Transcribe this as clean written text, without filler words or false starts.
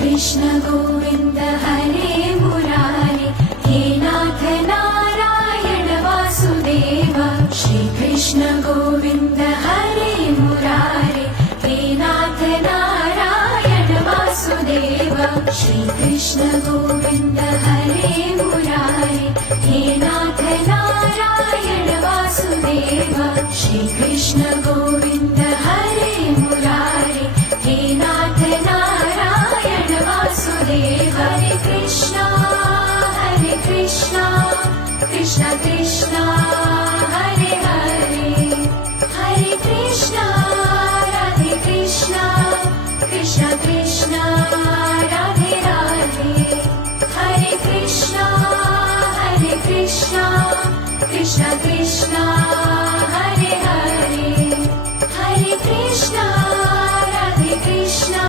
कृष्ण गोविन्द हरे मुरारे हे नाथ नारायण वासुदेव श्री कृष्ण गोविन्द हरे मुरारे हे नाथ नारायण वासुदेव श्री कृष्ण गोविन्द हरे मुरारे हे नाथ नारायण वासुदेव श्री कृष्ण गोविन्द हरे मुरारे हे नाथ नारायण वासुदेव हरे कृष्णा कृष्ण कृष्ण हरे हरे हरे कृष्णा राधे कृष्णा कृष्ण कृष्ण राधे राधे हरे कृष्णा कृष्ण कृष्ण